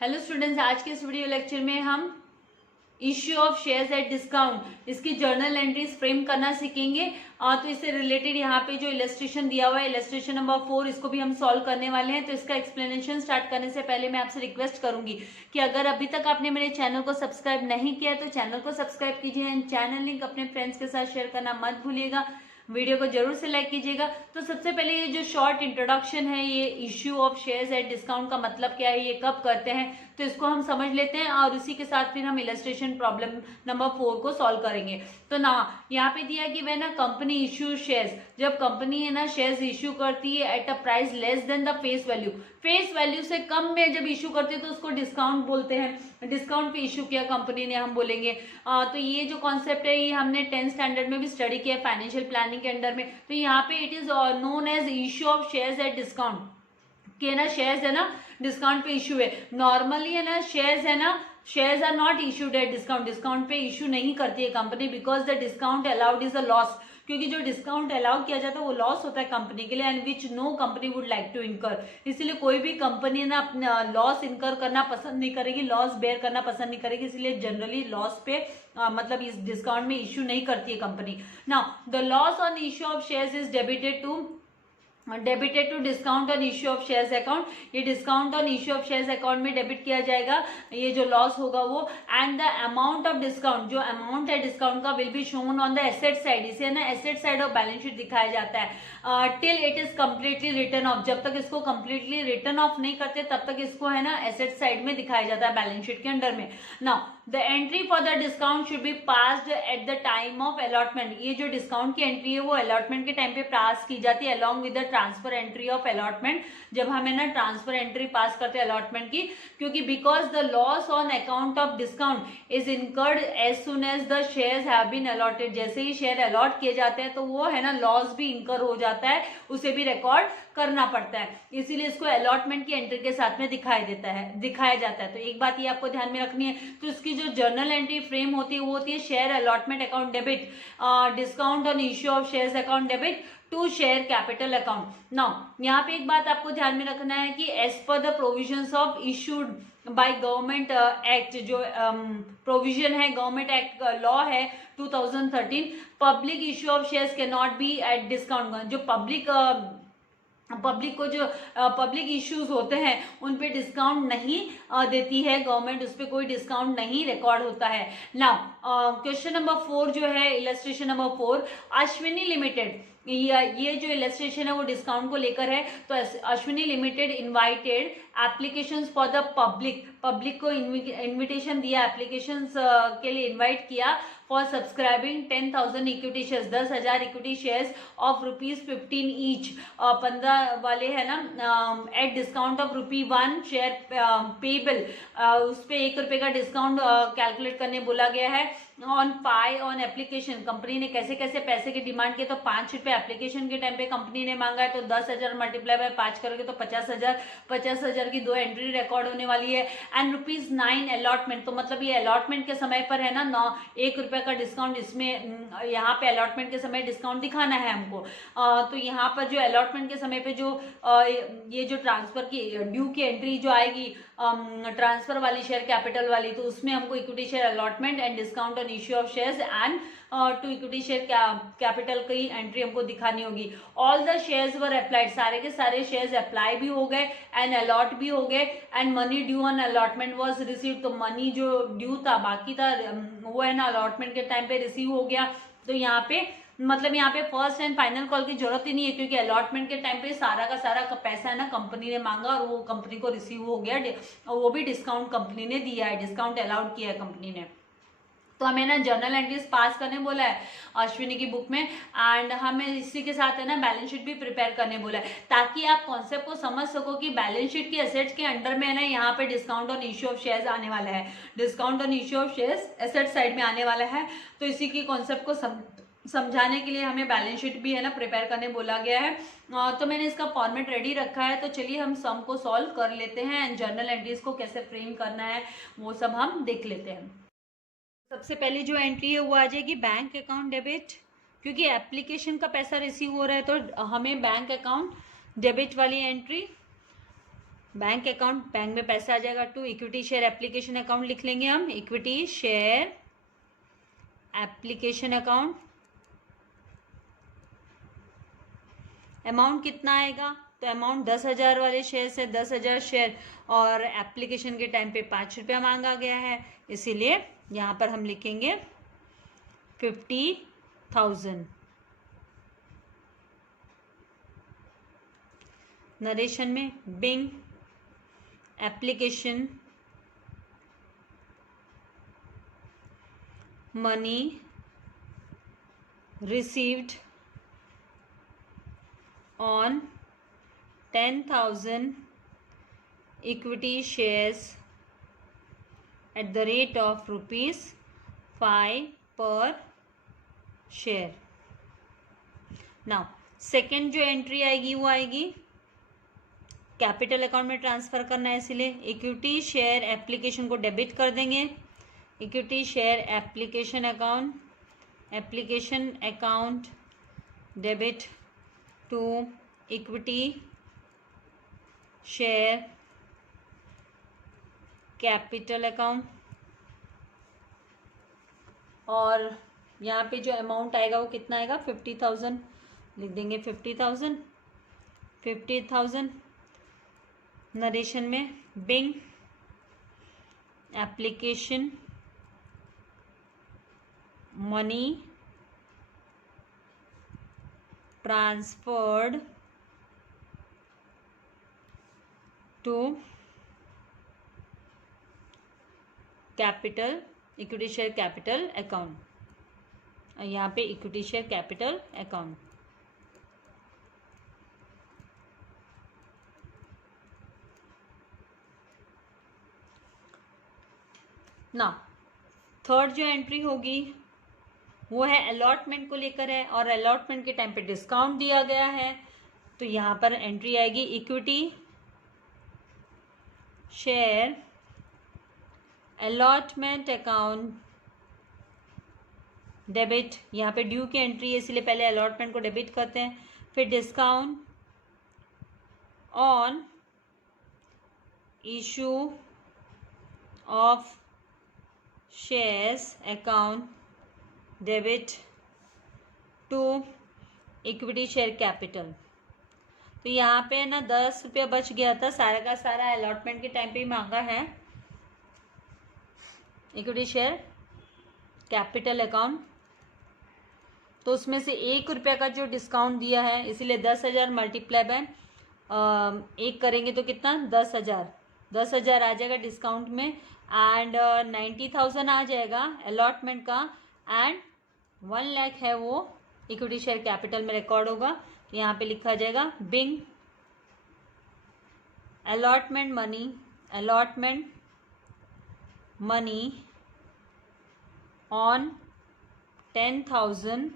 Hello students, आज के इस वीडियो लेक्चर में हम issue of shares at discount इसकी जर्नल एंट्रीज फ्रेम करना सीखेंगे। तो इससे रिलेटेड यहाँ पे जो इलस्ट्रेशन दिया हुआ है, इलस्ट्रेशन नंबर 4, इसको भी हम सॉल्व करने वाले हैं। तो इसका एक्सप्लेनेशन स्टार्ट करने से पहले मैं आपसे रिक्वेस्ट करूंगी कि अगर अभी तक आपने मेरे चैनल को सब्सक्राइब नहीं किया तो चैनल को सब्सक्राइब कीजिए एंड चैनल लिंक अपने फ्रेंड्स के साथ शेयर करना मत भूलिएगा। वीडियो को जरूर से लाइक कीजिएगा। तो सबसे पहले ये जो शॉर्ट इंट्रोडक्शन है, ये issue of shares at discount का मतलब क्या है, ये कब करते हैं, तो इसको हम समझ लेते हैं और उसी के साथ फिर हम इलस्ट्रेशन प्रॉब्लम नंबर 4 को सॉल्व करेंगे। तो ना यहाँ पे दिया कि when a company issue shares, जब कंपनी है ना शेयर्स इश्यू करती है at a price less than the face value, face value से कम में जब इश्यू करते हैं तो उसको डिस्काउंट बोलते हैं। डिस्काउंट पे इश्यू किया कंपनी ने, हम बोलेंगे। तो ये जो कॉन्सेप्ट है ये हमने 10th स्टैंडर्ड में भी स्टडी किया फाइनेंशियल प्लानिंग के अंडर में। तो यहाँ पे it is known as issue of shares at discount, कि ना शेयर्स है ना डिस्काउंट पे इशू है। नॉर्मली है ना shares are not issued at discount, discount पे इशू नहीं करती है company, because the discount allowed is a loss, क्योंकि जो डिस्काउंट अलाउ किया जाता है वो लॉस होता है कंपनी के लिए, and which no company would like to incur. इसलिए कोई भी कंपनी ना अपना लॉस इनकर करना पसंद नहीं करेगी, लॉस बेयर करना पसंद नहीं करेगी, इसलिए जनरली लॉस पे मतलब इस डिस्काउंट में इशू नहीं करती है कंपनी। Now the loss on issue of shares is debited to discount on issue of shares account. ये discount on issue of shares account में डेबिट किया जाएगा, ये जो लॉस होगा वो। And the amount of discount, जो अमाउंट है डिस्काउंट का, will be shown on the asset side, इसे ना asset side of balance sheet दिखाया जाता है till it is completely written of. जब तक इसको कम्प्लीटली रिटर्न ऑफ नहीं करते तब तक इसको है ना एसेट साइड में दिखाया जाता है बैलेंस शीट के अंडर में। Now the entry for the discount should be passed at the time of allotment. ये जो डिस्काउंट की एंट्री है वो अलॉटमेंट के टाइम पे पास की जाती है along with the transfer entry of allotment, जब हमें ना ट्रांसफर एंट्री पास करते हैं अलॉटमेंट की। क्योंकि because the loss on account of discount is incurred as soon as the shares have been allotted, जैसे ही शेयर अलॉट किए जाते हैं तो वो है ना लॉस भी इनकर हो जाता है, उसे भी रिकॉर्ड करना पड़ता है, इसीलिए इसको अलॉटमेंट की एंट्री के साथ में दिखाया जाता है। तो एक बात ये आपको ध्यान में रखनी है। तो इसकी जो जर्नल एंट्री फ्रेम होती है वो होती है share allotment account debit, discount on issue of shares account debit to share capital account. Now यहाँ पे एक बात आपको ध्यान में रखना है कि as per the provisions of issued by government act, जो प्रोविजन है गवर्नमेंट एक्ट लॉ है 2013, public issue of shares can not be at discount. जो पब्लिक को जो पब्लिक इश्यूज होते हैं उन पे डिस्काउंट नहीं देती है गवर्नमेंट, उस पर कोई डिस्काउंट नहीं रिकॉर्ड होता है। नाउ क्वेश्चन नंबर 4 जो है, इलस्ट्रेशन नंबर 4, अश्विनी लिमिटेड, ये जो इलस्ट्रेशन है वो डिस्काउंट को लेकर है। तो Ashwini limited invited applications for the public को इनविटेशन दिया, एप्लीकेशंस के लिए इनवाइट किया for subscribing 10,000 equity shares, 10,000 equity shares of ₹15 each, 15 वाले है ना, at discount of ₹1 share payable, उस पर ₹1 का डिस्काउंट कैलकुलेट करने बोला गया है। ऑन एप्लीकेशन, कंपनी ने कैसे कैसे पैसे की डिमांड की, तो ₹5 एप्लीकेशन के टाइम पे कंपनी ने मांगा है, तो 10,000 मल्टीप्लाई बाय 5 करोगे तो 50,000 की 2 एंट्री रिकॉर्ड होने वाली है। एंड ₹9 अलॉटमेंट, तो मतलब ये अलॉटमेंट के समय पर है ना ₹1 का डिस्काउंट, इसमें यहाँ पे अलॉटमेंट के समय डिस्काउंट दिखाना है हमको। तो यहाँ पर जो अलॉटमेंट के समय पे जो ये जो ट्रांसफर की ड्यू की एंट्री जो आएगी ट्रांसफर वाली, शेयर कैपिटल वाली, तो उसमें हमको equity share allotment and discount on issue of shares and to equity share capital की एंट्री हमको दिखानी होगी। All the shares were applied, सारे के सारे शेयर्स अप्लाई भी हो गए एंड अलॉट भी हो गए, and money due on allotment was received, तो मनी जो ड्यू था बाकी था वो है ना अलॉटमेंट के टाइम पे रिसीव हो गया। तो यहाँ पे मतलब यहाँ पे फर्स्ट एंड फाइनल कॉल की जरूरत ही नहीं है, क्योंकि अलॉटमेंट के टाइम पे सारा का सारा पैसा है ना कंपनी ने मांगा और वो कंपनी को रिसीव हो गया, और वो भी डिस्काउंट कंपनी ने दिया है, डिस्काउंट अलाउड किया है कंपनी ने। तो हमें ना जर्नल एंट्रीज पास करने बोला है अश्विनी की बुक में, एंड हमें इसी के साथ है ना बैलेंस शीट भी प्रिपेयर करने बोला है, ताकि आप कॉन्सेप्ट को समझ सको कि बैलेंस शीट की एसेट्स के अंडर में है ना यहाँ पे discount on issue of shares आने वाला है, discount on issue of shares asset side में आने वाला है। तो इसी की कॉन्सेप्ट को समझाने के लिए हमें बैलेंस शीट भी है ना प्रिपेयर करने बोला गया है। तो मैंने इसका फॉर्मेट रेडी रखा है, तो चलिए हम सम को सॉल्व कर लेते हैं एंड जर्नल एंट्रीज को कैसे फ्रेम करना है वो सब हम देख लेते हैं। सबसे पहले जो एंट्री है वो आ जाएगी बैंक अकाउंट डेबिट, क्योंकि एप्लीकेशन का पैसा रिसीव हो रहा है तो हमें बैंक अकाउंट डेबिट वाली एंट्री बैंक अकाउंट, बैंक में पैसा आ जाएगा। 2 इक्विटी शेयर एप्लीकेशन अकाउंट लिख लेंगे हम, equity share application account. Amount कितना आएगा, तो अमाउंट 10,000 वाले शेयर से 10,000 शेयर और एप्लीकेशन के टाइम पे 5 रुपया मांगा गया है, इसीलिए यहाँ पर हम लिखेंगे 50,000। नरेशन में being application money received on 10,000 equity shares at the rate of ₹5 per share. Now second जो एंट्री आएगी वो आएगी कैपिटल अकाउंट में ट्रांसफर करना है, इसलिए इक्विटी शेयर एप्लीकेशन को डेबिट कर देंगे। Equity share application account debit to equity share capital account, और यहाँ पे जो अमाउंट आएगा वो कितना आएगा, 50,000 लिख देंगे। 50,000 नरेशन में being application money transferred to capital equity share capital account, और यहाँ पे इक्विटी शेयर कैपिटल अकाउंट। ना थर्ड जो एंट्री होगी वो है अलॉटमेंट को लेकर है, और अलॉटमेंट के टाइम पे डिस्काउंट दिया गया है, तो यहाँ पर एंट्री आएगी equity share allotment account debit. यहाँ पे ड्यू की एंट्री है, इसलिए पहले अलॉटमेंट को डेबिट करते हैं, फिर discount on issue of shares account debit to equity share capital. तो यहाँ पे ना 10 रुपया बच गया था, सारा का सारा अलॉटमेंट के टाइम पे ही मांगा है। इक्विटी शेयर कैपिटल अकाउंट, तो उसमें से 1 रुपया का जो डिस्काउंट दिया है, इसीलिए 10,000 मल्टीप्लाई बाय 1 करेंगे तो कितना, 10,000 आ जाएगा डिस्काउंट में, एंड 90,000 आ जाएगा अलॉटमेंट का, एंड 1 लाख है वो इक्विटी शेयर कैपिटल में रिकॉर्ड होगा। यहाँ पे लिखा जाएगा being allotment money on 10,000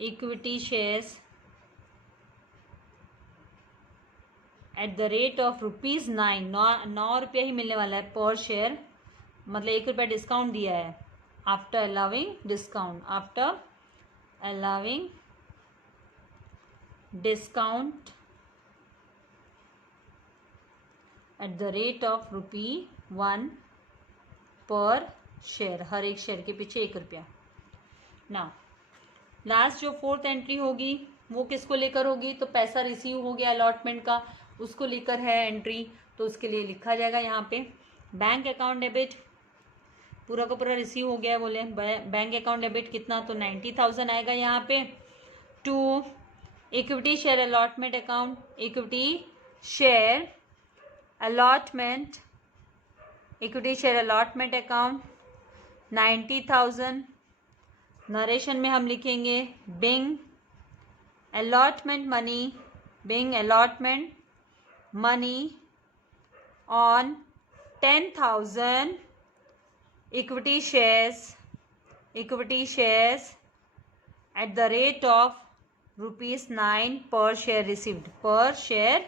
equity shares at the rate of ₹9। 9 रुपया ही मिलने वाला है पर शेयर, मतलब 1 रुपया डिस्काउंट दिया है। After allowing discount at the rate of ₹1 पर शेयर, हर एक शेयर के पीछे 1 रुपया। नाउ लास्ट जो फोर्थ एंट्री होगी वो किसको लेकर होगी, तो पैसा रिसीव हो गया अलॉटमेंट का, उसको लेकर है एंट्री, तो उसके लिए लिखा जाएगा यहाँ पे बैंक अकाउंट डेबिट, पूरा का पूरा रिसीव हो गया है बोले, बैंक अकाउंट डेबिट कितना, तो 90,000 आएगा यहाँ पे, to equity share allotment account, equity share allotment account 90,000। Narration में हम लिखेंगे being allotment money on 10,000 equity shares at the rate of ₹9 per share received, per share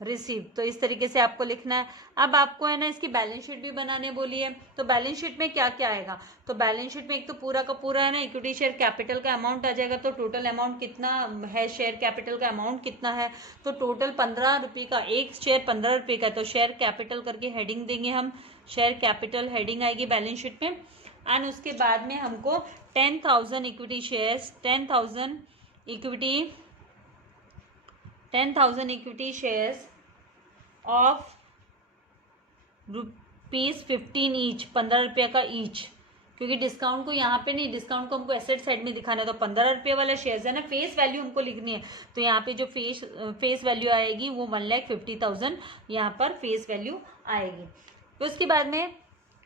receive. तो इस तरीके से आपको लिखना है। अब आपको है ना इसकी बैलेंस शीट भी बनाने बोली है। तो बैलेंस शीट में क्या क्या आएगा, तो बैलेंस शीट में एक तो पूरा का पूरा है ना इक्विटी शेयर कैपिटल का अमाउंट आ जाएगा। तो टोटल अमाउंट कितना है, शेयर कैपिटल का अमाउंट कितना है, तो टोटल 15 रुपये का, एक शेयर 15 रुपये का। तो शेयर कैपिटल करके हेडिंग देंगे हम, शेयर कैपिटल हेडिंग आएगी बैलेंस शीट में। एंड उसके बाद में हमको 10,000 equity shares, 10,000 equity shares of ₹15 each, 15 रुपये का ईच, क्योंकि डिस्काउंट को यहाँ पे नहीं, डिस्काउंट को हमको एसेट साइड में दिखाना है। तो 15 रुपये वाला शेयर्स है ना, फेस वैल्यू हमको लिखनी है। तो यहाँ पे जो फेस वैल्यू आएगी वो 1,50,000 यहाँ पर फेस वैल्यू आएगी। तो उसके बाद में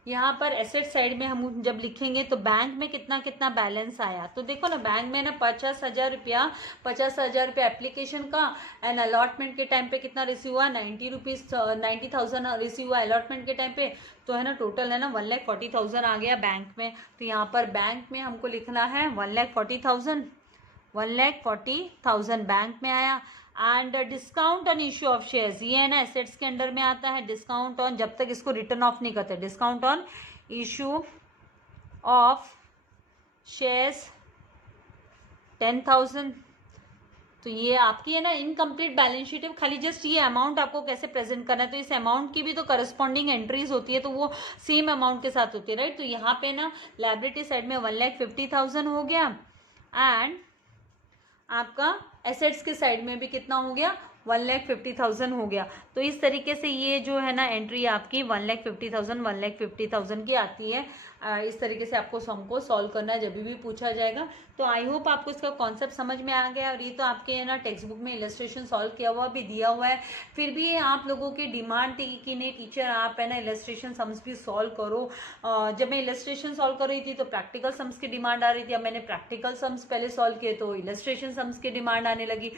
यहाँ पर एसेट साइड में हम जब लिखेंगे तो बैंक में कितना कितना बैलेंस आया। तो देखो ना, बैंक में ना 50,000 रुपया एप्लीकेशन का, एंड अलॉटमेंट के टाइम पे कितना रिसीव हुआ, 90,000 रिसीव हुआ अलॉटमेंट के टाइम पे। तो है ना टोटल है ना 1,40,000 आ गया बैंक में। तो यहाँ पर बैंक में हमको लिखना है 1,40,000 बैंक में आया। And discount on issue of shares, ये है ना एसेट्स के अंडर में आता है। डिस्काउंट ऑन, जब तक इसको रिटर्न ऑफ नहीं करते, discount on issue of shares 10,000। तो ये आपकी है ना इनकम्प्लीट बैलेंस शीट है, खाली जस्ट ये अमाउंट आपको कैसे प्रेजेंट करना है। तो इस अमाउंट की भी तो करस्पॉन्डिंग एंट्रीज होती है, तो वो सेम अमाउंट के साथ होती है, राइट। तो यहाँ पे ना लायबिलिटी साइड में 1,50,000 हो गया, एंड आपका एसेट्स के साइड में भी कितना हो गया, 1,50,000 हो गया। तो इस तरीके से ये जो है ना एंट्री आपकी 1,50,000 की आती है। इस तरीके से आपको सम को सॉल्व करना है जब भी पूछा जाएगा। तो आई होप आपको इसका कॉन्सेप्ट समझ में आ गया। और ये तो आपके है ना टेक्स्ट बुक में इलस्ट्रेशन सॉल्व किया हुआ भी दिया हुआ है। फिर भी आप लोगों की डिमांड थी कि नहीं टीचर आप है ना इलस्ट्रेशन सम्स भी सॉल्व करो। जब मैं इलस्ट्रेशन सॉल्व कर रही थी तो प्रैक्टिकल सम्स की डिमांड आ रही थी। अब मैंने प्रैक्टिकल सम्स पहले सॉल्व किए तो इलस्ट्रेशन सम्स की डिमांड आने लगी।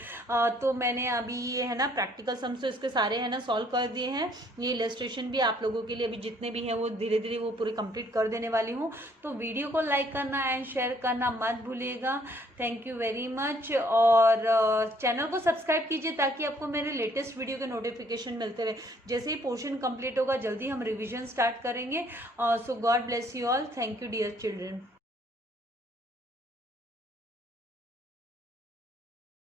तो मैंने अभी ये है ना प्रैक्टिकल सम्स तो इसके सारे है ना सॉल्व कर दिए हैं। ये इलस्ट्रेशन भी आप लोगों के लिए अभी जितने भी हैं वो धीरे धीरे वो पूरे कंप्लीट कर देने वाली हूँ। तो वीडियो को लाइक करना एंड शेयर करना मत भूलिएगा। Thank you very much. और चैनल को सब्सक्राइब कीजिए ताकि आपको मेरे लेटेस्ट वीडियो के नोटिफिकेशन मिलते रहे। जैसे ही पोर्शन कंप्लीट होगा जल्दी हम रिविजन स्टार्ट करेंगे। So God bless you all. Thank you dear children.